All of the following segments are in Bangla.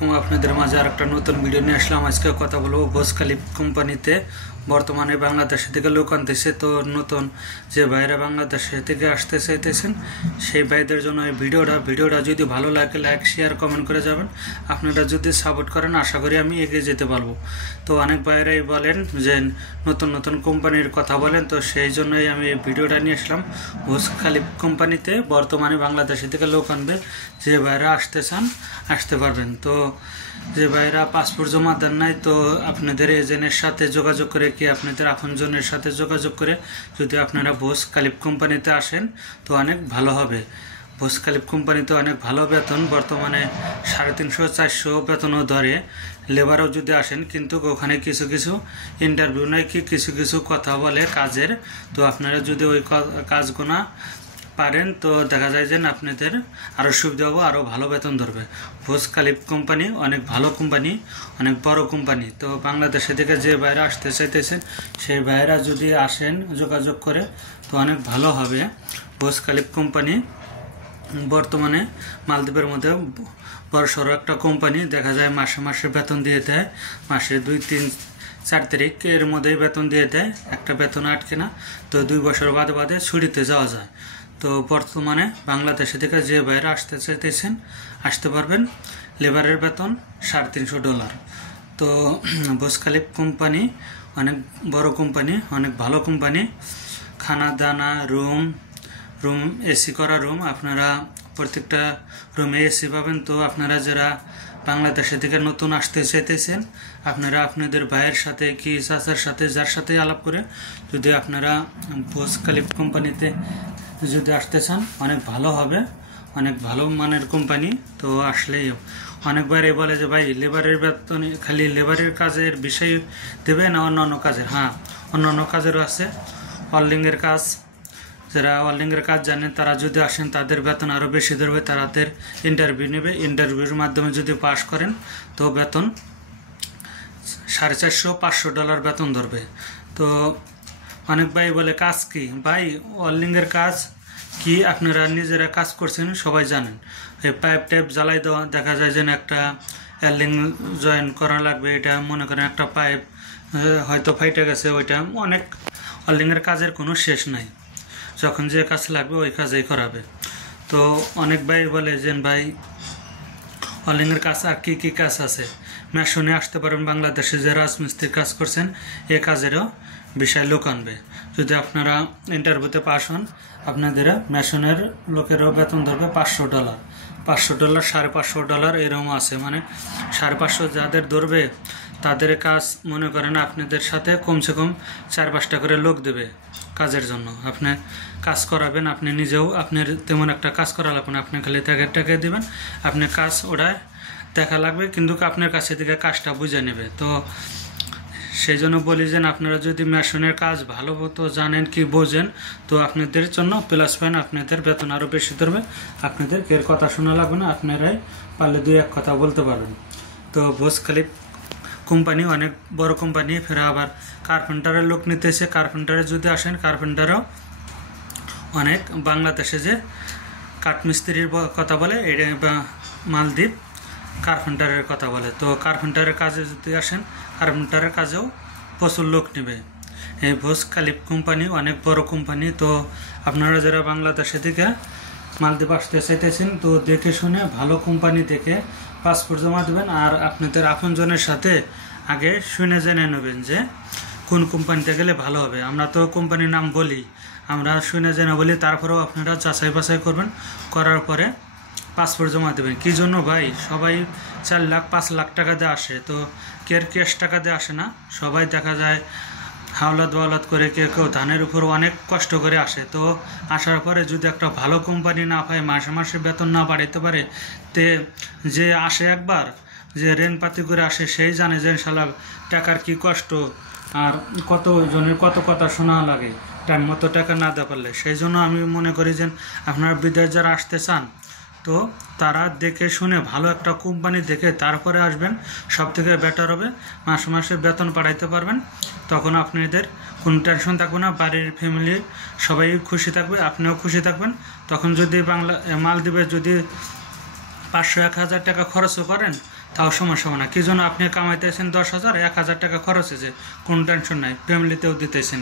আপনাদের মাঝে আরেকটা নতুন ভিডিও নিয়ে আসলাম। আজকে কথা বলবো বুর্জ খলিফা কোম্পানিতে বর্তমানে বাংলাদেশ থেকে লোক আনতেছে। তো নতুন যে ভাইরা বাংলাদেশ থেকে আসতে চাইতেছেন সেই ভাইদের জন্য এই ভিডিওটা যদি ভালো লাগে লাইক শেয়ার কমেন্ট করে যাবেন। আপনারা যদি সাপোর্ট করেন আশা করি আমি এগিয়ে যেতে পারবো। তো অনেক ভাইরাই বলেন যে নতুন কোম্পানির কথা বলেন, তো সেই জন্যই আমি এই ভিডিওটা নিয়ে আসলাম। বুর্জ খলিফা কোম্পানিতে বর্তমানে বাংলাদেশ থেকে লোক আনবে, যে ভাইরা আসতে চান আসতে পারবেন। তো যে ভাইরা পাসপোর্ট জমা দেন নাই, তো আপনাদের এজেন্টের সাথে যোগাযোগ করে কি আপনাদের আপনজনের সাথে যোগাযোগ করে যদি আপনারা বুর্জ খলিফা কোম্পানিতে আসেন তো অনেক ভালো হবে। বুর্জ খলিফা কোম্পানিতে অনেক ভালো বেতন, বর্তমানে 350-400 বেতনও ধরে। লেবারও যদি আসেন, কিন্তু ওখানে কিছু ইন্টারভিউ নাই, কি কিছু কথা বলে কাজের। তো আপনারা যদি ওই কাজগুলো পারেন তো দেখা যায় যে আপনাদের আরও সুবিধা হবে, আরও ভালো বেতন ধরবে। বুর্জ খলিফা কোম্পানি অনেক ভালো কোম্পানি, অনেক বড় কোম্পানি। তো বাংলাদেশে থেকে যে বাইরে আসতে চাইতেছেন সেই বাইরা যদি আসেন যোগাযোগ করে তো অনেক ভালো হবে। বুর্জ খলিফা কোম্পানি বর্তমানে মালদ্বীপের মধ্যে বড় সড়ো একটা কোম্পানি। দেখা যায় মাসে বেতন দিয়ে দেয়, মাসে 2-3-4 তারিখ এর মধ্যেই বেতন দিয়ে দেয়। একটা বেতন আটকে না, তো 2 বছর বাদে ছুটিতে যাওয়া যায়। তো বর্তমানে বাংলাদেশে থেকে যে বাইরে আসতে চাইতেছেন আসতে পারবেন। লেবারের বেতন $350। তো বুর্জ খলিফা কোম্পানি অনেক বড় কোম্পানি, অনেক ভালো কোম্পানি। খানা দানা, রুম এসি করা রুম, আপনারা প্রত্যেকটা রুমে এসি পাবেন। তো আপনারা যারা বাংলাদেশে থেকে নতুন আসতে চাইতেছেন আপনারা আপনাদের ভাইয়ের সাথে কি চাচার সাথে যার সাথে আলাপ করে যদি আপনারা বুর্জ খলিফা কোম্পানিতে যদি আসতে চান অনেক ভালো হবে, অনেক ভালো মানের কোম্পানি। তো আসলেই অনেকবার বলে যে ভাই লেবারের বেতন খালি লেবারের কাজের বিষয় দেবে না অন্য কাজের? হ্যাঁ, অন্য কাজেরও আছে। ওয়েল্ডিংয়ের কাজ, যারা ওয়েল্ডিংয়ের কাজ জানেন তারা যদি আসেন তাদের বেতন আরও বেশি ধরবে। তাদের ইন্টারভিউ নেবে, ইন্টারভিউর মাধ্যমে যদি পাশ করেন তো বেতন $450-500 বেতন ধরবে। তো অনেক ভাই বলে কাজ কি ভাই, ওয়েল্ডিংয়ের কাজ কি আপনারা নিজেরা কাজ করছেন সবাই জানেন। এই পাইপ টাইপ জ্বালাই দেওয়া, দেখা যায় যেন একটা ওয়েল্ডিং জয়েন করা লাগবে, এটা মনে করেন একটা পাইপ হয়তো ফাইটে গেছে, ওইটা অনেক ওয়েল্ডিংয়ের কাজের কোনো শেষ নাই। যখন যে কাজ লাগবে ওই কাজেই করাবে। তো অনেক ভাই বলে যে ভাই ওয়েল্ডিংয়ের কাজ আর কি কাজ আছে, মেশনে আসতে পারেন। বাংলাদেশে যে রাজমিস্ত্রির কাজ করছেন এ কাজেরও বিষয় লোক আনবে। যদি আপনারা ইন্টারভিউতে পাস হন আপনাদের মেশনের লোকেরও বেতন ধরবে $500, $500, এরকম আছে। মানে 550 যাদের ধরবে তাদের কাজ মনে করেন আপনাদের সাথে কমসে কম 4-5টা করে লোক দেবে কাজের জন্য। আপনি কাজ করাবেন, আপনি নিজেও আপনার তেমন একটা কাজ করা লাগবে না, আপনি খালি টাকা দেবেন, আপনি কাজ ওটায় দেখা লাগবে, কিন্তু আপনার কাছে থেকে কাজটা বুঝে নেবে। তো সেই জন্য বলি যে আপনারা যদি মেশনের কাজ ভালো মতো জানেন কি বোঝেন তো আপনাদের জন্য প্লাস পয়েন্ট, আপনাদের বেতন আরও বেশি ধরবে। আপনাদের এর কথা শোনা লাগবে না, আপনারাই পারলে 2-1 কথা বলতে পারবেন। তো বুর্জ খলিফা কোম্পানি অনেক বড় কোম্পানি। ফের আবার কার্পেন্টারের লোক নিতেছে, কার্পেন্টারে যদি আসেন কার্পেন্টারও অনেক। বাংলাদেশে যে কাঠমিস্ত্রির কথা বলে এটা মালদ্বীপ কার্পেন্টারের কথা বলে। তো কার্পেন্টারের কাজে যদি আসেন কার্পেন্টারের কাজেও প্রচুর লোক নেবে। এই বুর্জ খলিফা কোম্পানি অনেক বড় কোম্পানি। তো আপনারা যারা বাংলাদেশে থেকে মালদ্বীপ আসতে চাইতেছেন তো দেখে শুনে ভালো কোম্পানি দেখে পাসপোর্ট জমা দেবেন। আর আপনাদের আপনজনের সাথে আগে শুনে জেনে নেবেন যে কোন কোম্পানিতে গেলে ভালো হবে। আমরা তো কোম্পানির নাম বলি, আমরা শুনে জেনে বলি, তারপরেও আপনারা যাচাই বাছাই করবেন, করার পরে পাসপোর্ট জমা দেবেন। কী জন্য ভাই, সবাই 4 লাখ 5 লাখ টাকা দিয়ে আসে, তো ক্যাশ টাকা দিয়ে আসে না। সবাই দেখা যায় হাওলাত করে কেউ ধানের উপর অনেক কষ্ট করে আসে। তো আসার পরে যদি একটা ভালো কোম্পানি না পায়, মাসে বেতন না বাড়াইতে পারে, তে যে আসে একবার, যে রেনপাতি করে আসে সেই জানে যে শালা টাকার কি কষ্ট আর কত জনের কত কথা শোনা লাগে টাইম মতো টাকা না দেওয়া পারলে। সেই জন্য আমি মনে করি যে আপনারা বিদেশ যারা আসতে চান তো তারা দেখে শুনে ভালো একটা কোম্পানি দেখে তারপরে আসবেন, সব থেকে বেটার হবে। মাসে বেতন বাড়াইতে পারবেন, তখন আপনাদের কোনো টেনশন থাকবে না, বাড়ির ফ্যামিলি সবাই খুশি থাকবে, আপনিও খুশি থাকবেন। তখন যদি মালদ্বীপে যদি 500-1000 টাকা খরচও করেন তাও সমস্যা হবে না। কি জন্য আপনি কামাইতেছেন 10,000, 1,000 টাকা খরচ হয়েছে, কোনো টেনশন নাই, ফ্যামিলিতেও দিতেছেন।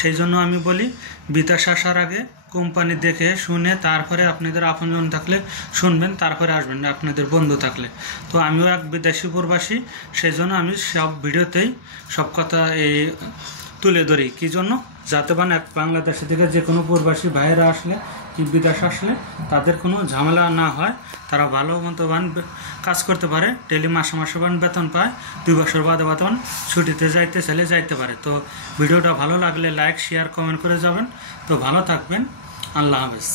সেই জন্য আমি বলি বিদেশ আসার আগে কোম্পানি দেখে শুনে তারপরে আপনাদের আপনজন থাকলে শুনবেন, তারপরে আসবেন আপনাদের বন্ধু থাকলে। তো আমিও এক বিদেশি প্রবাসী, সেই জন্য আমি সব ভিডিওতেই সব কথা এই তুলে ধরি। কি জন্য? যাতে এক বাংলাদেশ থেকে যে কোনো প্রবাসী ভাইয়েরা আসলে কি বিদেশ আসলে তাদের কোনো ঝামেলা না হয়, তারা ভালো মতো কাজ করতে পারে, ডেলি মাসে মাসে বেতন পায়, 2 বছর বাদে ছুটিতে যাইতে চাইলে যাইতে পারে। তো ভিডিওটা ভালো লাগলে লাইক শেয়ার কমেন্ট করে যাবেন। তো ভালো থাকবেন, আল্লাহ হাফেজ।